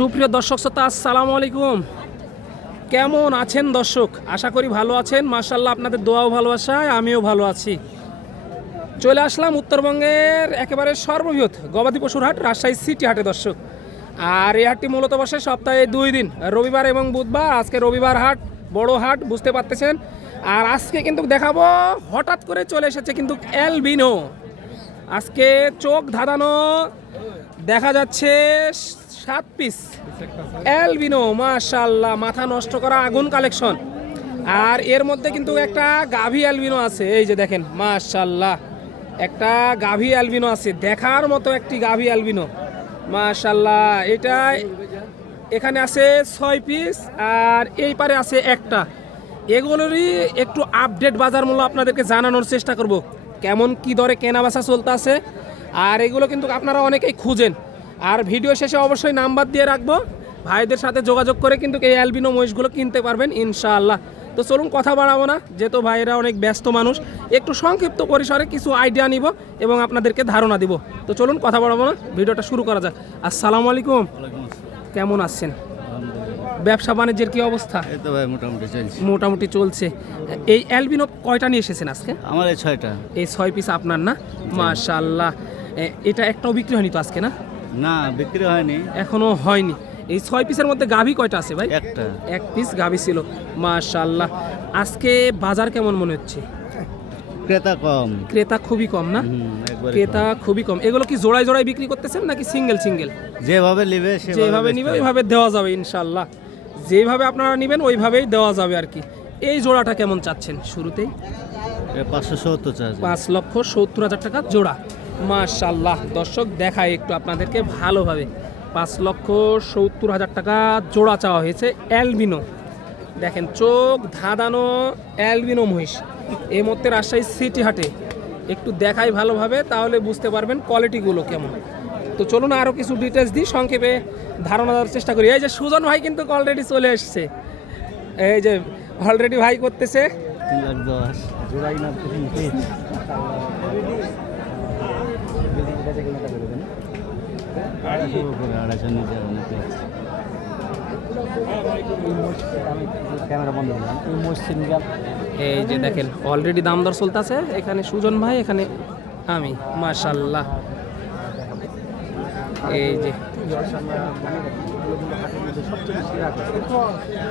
সুপ্রিয় দর্শক শ্রোতা, আসসালামু আলাইকুম। কেমন আছেন দর্শক? আশা করি ভালো আছেন। মার্শাল্লাহ আপনাদের দোয়াও ভালোবাসায় আমিও ভালো আছি। চলে আসলাম উত্তরবঙ্গের একেবারে সর্ববৃহৎ গবাদি পশুর হাট, রাজশাহী সিটি হাটে দর্শক। আর এই হাটটি মূলত বসে সপ্তাহে দুই দিন, রবিবার এবং বুধবার। আজকে রবিবার হাট, বড় হাট, বুঝতে পারতেছেন? আর আজকে কিন্তু দেখাবো, হঠাৎ করে চলে এসেছে কিন্তু অ্যালবিনো। আজকে চোখ ধাঁধানো, দেখা যাচ্ছে সাত পিস অ্যালবিনো মাশাল্লাহ মাথা নষ্ট করা আগুন কালেকশন আর এর মধ্যে কিন্তু একটা গাভী অ্যালবিনো আছে, এই যে দেখেন মাশাল্লাহ একটা গাভী অ্যালবিনো আছে, দেখার মতো একটি গাভী অ্যালবিনো মাশাল্লাহ এটা এখানে আছে ছয় পিস আর এই পারে আছে একটা। এগুলোরই একটু আপডেট বাজার মূল্য আপনাদেরকে জানানোর চেষ্টা করব, কেমন কি দরে কেনা বেচা চলতে আছে আর এগুলো কিন্তু আপনারা অনেকেই খুঁজেন। আর ভিডিও শেষে অবশ্যই নাম্বার দিয়ে রাখব। ভাইদের সাথে যোগাযোগ করে কিন্তু এই অ্যালবিনো মহিষগুলো কিনতে পারবেন ইনশাআল্লাহ। তো চলুন কথা বাড়াবো না যেহেতু ভাইয়েরা অনেক ব্যস্ত মানুষ একটু সংক্ষিপ্ত পরিসরে কিছু আইডিয়া নিব এবং আপনাদেরকে ধারণা দিব। তো চলুন কথা বাড়াবো না ভিডিওটা শুরু করা যাক। আসসালামু আলাইকুম। কেমন আছেন? ব্যবসা বাণিজ্যের কি অবস্থা? এই তো ভাই মোটামুটি চলছে। মোটামুটি চলছে। এই অ্যালবিনো কয়টা নিয়ে এসেছেন আজকে? আমার এই ছয়টা। এই ছয় পিস আপনার না? মাশাল্লাহ এটা একটাও বিক্রি হয়নি তো আজকে না? না বিক্রি হয়নি। এখনও হয়নি। এই ছয় পিসের মধ্যে গাভী কয়টা আছে ভাই? একটা। এক পিস গাভী ছিল। মাশাল্লাহ আজকে বাজার কেমন মনে হচ্ছে? ক্রেতা কম। ক্রেতা খুবই কম না? ক্রেতা খুবই কম। এগুলো কি জোড়ায় জোড়ায় বিক্রি করতেছেন নাকি সিঙ্গেল সিঙ্গেল? যেভাবে নিবে যেভাবে নিবে ওইভাবে দেওয়া যাবে ইনশাল্লাহ যেভাবে আপনারা নেবেন ওইভাবেই দেওয়া যাবে আর কি। এই জোড়াটা কেমন চাচ্ছেন শুরুতেই? পাঁচশো সত্তর পাঁচ লক্ষ সত্তর হাজার টাকা জোড়া। মাশাল্লাহ দর্শক দেখায় একটু আপনাদেরকে ভালোভাবে। পাঁচ লক্ষ সত্তর হাজার টাকা জোড়া চাওয়া হয়েছে অ্যালবিনো। দেখেন, চোখ ধাঁধানো অ্যালবিনো মহিষ। এই মধ্যে রাজশাহী সিটি হাটে। একটু দেখাই ভালোভাবে, তাহলে বুঝতে পারবেন কোয়ালিটিগুলো কেমন। তো চলুন আরও কিছু ডিটেলস দিই, সংক্ষেপে ধারণা দেওয়ার চেষ্টা করি। এই যে সুজন ভাই কিন্তু অলরেডি চলে এসছে। এই যে অলরেডি ভাই করতেছে। এই যে দেখেন অলরেডি দাম দর চলতেছে। এখানে সুজন ভাই, এখানে আমি মাশাল্লাহ এই যে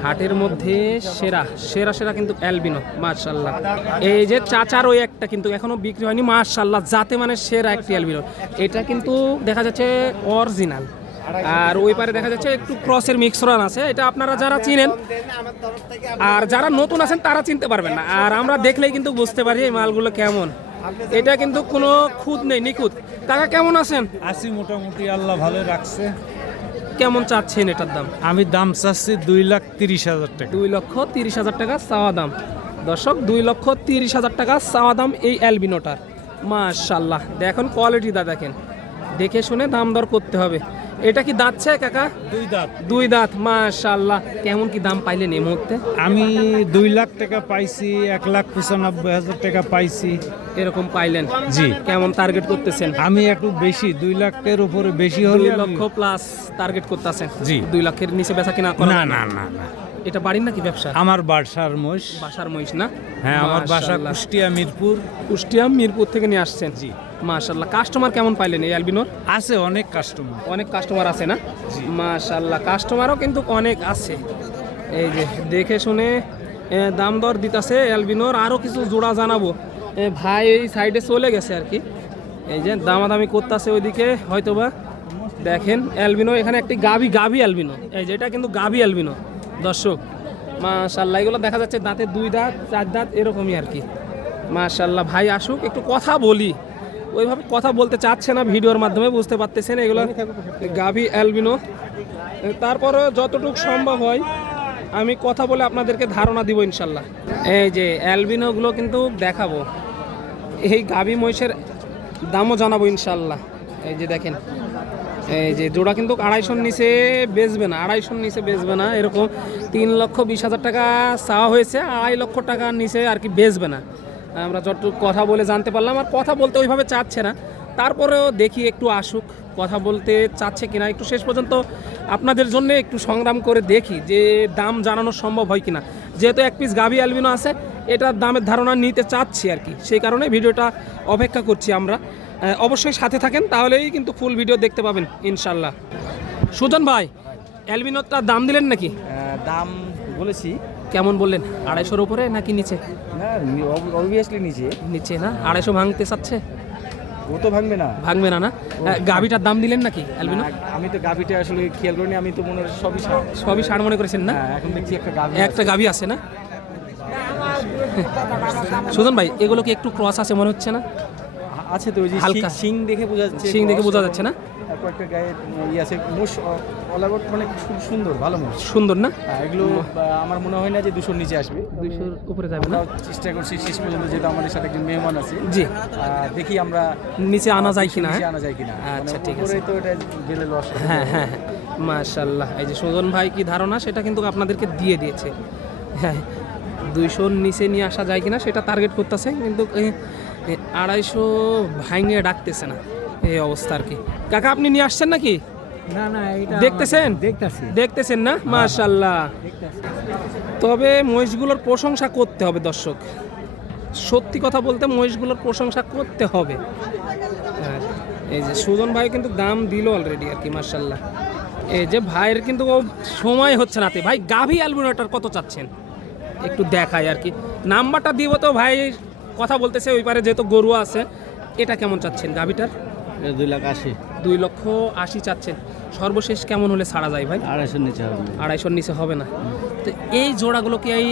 হাটের মধ্যে সেরা সেরা সেরা কিন্তু অ্যালবিনো মাশাল্লাহ এই যে চাচার ওই একটা কিন্তু এখনও বিক্রি হয়নি মাশাল্লাহ যাতে মানে সেরা একটি অ্যালবিনো। এটা কিন্তু দেখা যাচ্ছে অরিজিনাল। আর ওই পারে দেখা যাচ্ছে একটু ক্রসের মিক্সরান আছে এটা আপনারা যারা চিনেন আর যারা নতুন আছেন তারা চিনতে পারবেন না। আর আমরা দেখলেই কিন্তু বুঝতে পারি এই মালগুলো কেমন। এটা কিন্তু কোনো খুদ নেই নিখুঁত। কাকা কেমন আছেন? আছি মোটামুটি আল্লাহ ভালো রাখছে। কেমন চাচ্ছেন এটার দাম? আমি দাম চাচ্ছি দুই লাখ তিরিশ হাজার টাকা। দুই লক্ষ তিরিশ হাজার টাকা চাওয়া দাম। দর্শক দুই লক্ষ তিরিশ হাজার টাকা চাওয়া দাম এই অ্যালবিনোটার। মাশাল্লাহ দেখুন কোয়ালিটিটা দেখেন। দেখে শুনে দাম দর করতে হবে। এটা কি দাঁতছে কাকা? দুই দাঁত। দুই দাঁত মাশাল্লাহ কেমন কি দাম পাইলেন এই মুহূর্তে? আমি দুই লাখ টাকা পাইছি এক লাখ পঁচানব্বই হাজার টাকা পাইছি। এরকম পাইলেন? জি। কেমন টার্গেট করতেছেন? আমি একটু বেশি দুই লাখের উপরে বেশি হলে লক্ষ প্লাস টার্গেট করতেছেন। জি। দুই লাখের নিচে বেচা কিনা না না না না। এটা বাড়ির নাকি ব্যবসা? আমার বাসার মহিষ। বাসার মহিষ না? হ্যাঁ আমার বাসা কুষ্টিয়া মিরপুর। কুষ্টিয়া মিরপুর থেকে নিয়ে আসছেন। জি। মাশাল্লাহ কাস্টমার কেমন পাইলেন এই অ্যালবিনোর আছে অনেক কাস্টমার অনেক কাস্টমার আছে না? মাশাল্লাহ কাস্টমারও কিন্তু অনেক আছে। এই যে দেখে শুনে দাম দর দিতেছে অ্যালবিনোর আরও কিছু জোড়া জানাব। ভাই এই সাইডে চলে গেছে আর কি। এই যে দামাদামি করতেছে ওইদিকে হয়তোবা। দেখেন অ্যালবিনো এখানে একটি গাভি গাভি অ্যালবিনো এই যে এটা কিন্তু গাভি অ্যালবিনো দর্শক মাশাল্লাহ এগুলো দেখা যাচ্ছে দাঁতে দুই দাঁত চার দাঁত এরকমই আর কি। মাশাল্লাহ ভাই আসুক একটু কথা বলি। ওইভাবে কথা বলতে চাচ্ছে না ভিডিওর মাধ্যমে, বুঝতে পারতেছেন? এগুলো গাভি অ্যালবিনো। তারপরে যতটুকু সম্ভব হয়, আমি কথা বলে আপনাদেরকে ধারণা দিব ইনশাল্লাহ। এই যে অ্যালবিনোগুলো কিন্তু দেখাবো। এই গাভি মহিষের দামও জানাব ইনশাল্লাহ। এই যে দেখেন, এই যে জোড়া কিন্তু আড়াইশোর নিচে বেচবে না, আড়াইশোর নিচে বেচবে না, এরকম তিন লক্ষ বিশ হাজার টাকা চাওয়া হয়েছে, আড়াই লক্ষ টাকার নিচে আর কি বেচবে না। আমরা যতটুকু কথা বলে জানতে পারলাম, আর কথা বলতে ওইভাবে চাচ্ছে না। তারপরেও দেখি একটু আসুক, কথা বলতে চাচ্ছে কিনা, একটু শেষ পর্যন্ত আপনাদের জন্য একটু সংগ্রাম করে দেখি যে দাম জানানো সম্ভব হয় কিনা। যেহেতু এক পিস গাভি অ্যালবিনো আছে, এটার দামের ধারণা নিতে চাচ্ছি আর কি। সেই কারণে ভিডিওটা অপেক্ষা করছি আমরা। অবশ্যই সাথে থাকেন, তাহলেই কিন্তু ফুল ভিডিও দেখতে পাবেন ইনশাল্লাহ সুজন ভাই অ্যালবিনোটা দাম দিলেন নাকি? দাম বলেছি। কেমন বললেন আড়াইশোর উপরে নাকি নিচে? না অবভিয়াসলি নিচে। নিচে না? আড়াইশো ভাঙতে চাচ্ছে? ও তো ভাঙবে না। ভাঙবে না না? গাভিটার দাম দিলেন নাকি অ্যালবিনো? আমি তো গাভিটা আসলে খেয়াল করিনি আমি তো মনে সবই। সবই সার মনে করেছেন না? হ্যাঁ এখন দেখছি একটা গাভি একটা গাভি আছে না? সুজন ভাই এগুলো কি একটু ক্রস আছে মনে হচ্ছে না? আছে তো ওই যে হালকা। শিং দেখে বোঝা যাচ্ছে সিং দেখে বোঝা যাচ্ছে না? কয়েকটা গায়ে ইয়ে আছে মোষ অল আউট মানে খুব সুন্দর ভালো মোষ। সুন্দর না? হ্যাঁ, এগুলো আমার মনে হয় না যে দুশোর নিচে আসবে। দুইশোর উপরে যাবে না? চেষ্টা করছি শেষ পর্যন্ত যেহেতু আমাদের সাথে একজন মেহমান আছে। জি। দেখি আমরা নিচে আনা যায় কিনা নিচে হ্যাঁ? আনা যায় কিনা। আচ্ছা, মানে ঠিক আছে। তো এটা গেলে লস হ্যাঁ হ্যাঁ হ্যাঁ। মাশাল্লাহ এই যে সুজন ভাই কি ধারণা? সেটা কিন্তু আপনাদেরকে দিয়ে দিয়েছে। হ্যাঁ দুইশোর নিচে নিয়ে আসা যায় কিনা সেটা টার্গেট করতেছে কিন্তু আড়াইশো ভাঙে ডাকতেছে না এই অবস্থা আর কি। কাকা আপনি নিয়ে আসছেন নাকি? না না এটা দেখতেছেন? দেখতেছেন না? মাশাল্লাহ। তবে মহিষগুলোর প্রশংসা করতে হবে দর্শক। সত্যি কথা বলতে মহিষগুলোর প্রশংসা করতে হবে। হ্যাঁ, এই যে সুজন ভাই কিন্তু দাম দিল অলরেডি আর কি মার্শাল্লাহ এই যে ভাইয়ের কিন্তু সময় হচ্ছে নাতে ভাই গাভি অ্যালবিনোটার কত চাচ্ছেন? একটু দেখাই আর কি। নাম্বারটা দিব তো ভাই কথা বলতেছে ওই পারে যেহেতু গরু আছে এটা কেমন চাচ্ছেন গাভিটার? দুই লাখ আশি। দুই লক্ষ আশি চাচ্ছেন। সর্বশেষ কেমন হলে ছাড়া যায় ভাই? আড়াইশোর নিচে হবে। আড়াইশোর নিচে হবে না। তো এই জোড়াগুলো কি এই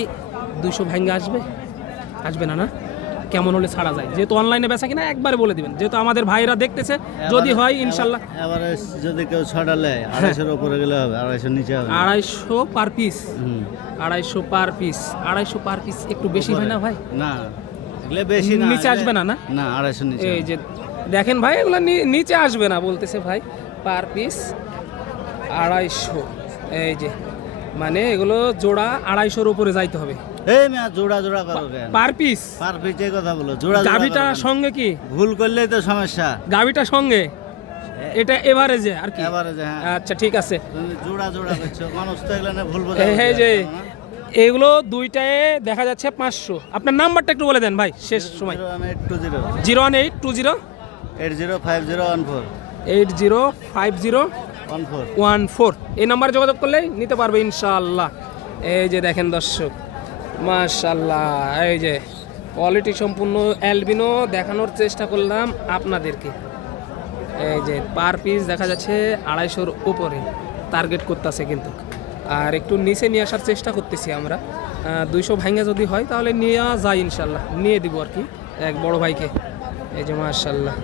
দুইশো ভাঙ্গে আসবে? আসবে না না? কেমন হলে ছাড়া যায়? যেহেতু অনলাইনে বেচা কিনা একবারে বলে দিবেন। যেহেতু আমাদের ভাইরা দেখতেছে যদি হয় ইনশাল্লাহ। এবারে যদি কেউ ছড়ালে আড়াইশোর উপরে গেলে হবে আড়াইশোর নিচে হবে। আড়াইশো পার পিস। আড়াইশো পার পিস আড়াইশো পার পিস একটু বেশি হয় না ভাই? না। এগুলো বেশি না নিচে আসবে না, না? না আড়াইশোর নিচে এই যে দেখেন ভাই এগুলো নিচে আসবে না বলতেছে ভাই পার পিস আড়াইশো। এই যে মানে এগুলো জোড়া আড়াইশোর উপরে যাইতে হবে। এই মেয়া জোড়া জোড়া করো পার পিস? পার পিচে কথা বলো জোড়া কেন? সঙ্গে কি? ভুল করলেই তো সমস্যা। গাভিটা সঙ্গে? এটা এভারেজে আর কি? হ্যাঁ। আচ্ছা ঠিক আছে। জোড়া জোড়া করছ মানুষ তো এগুলো ভুল বোঝা এই যে? এগুলো দুইটায় দেখা যাচ্ছে পাঁচশো। আপনার নাম্বারটা একটু বলে দেন ভাই, শেষ সময়। Zero one eight two zero. Eight zero five zero one four. Eight zero five zero one four one four এই নাম্বারে যোগাযোগ করলেই নিতে পারবে ইনশাআল্লাহ। এই যে দেখেন দর্শক মাশাল্লাহ এই যে কোয়ালিটি সম্পূর্ণ অ্যালবিনো দেখানোর চেষ্টা করলাম আপনাদেরকে। এই যে পার পিস দেখা যাচ্ছে আড়াইশোর উপরে। টার্গেট করতেছে কিন্তু। আর একটু নিচে নিয়ে আসার চেষ্টা করতেছি আমরা। দুইশো ভাঙে যদি হয় তাহলে নিয়ে যায় ইনশাল্লাহ। নিয়ে দিব আর কি, এক বড় ভাইকে। এই যে মাশাল্লাহ।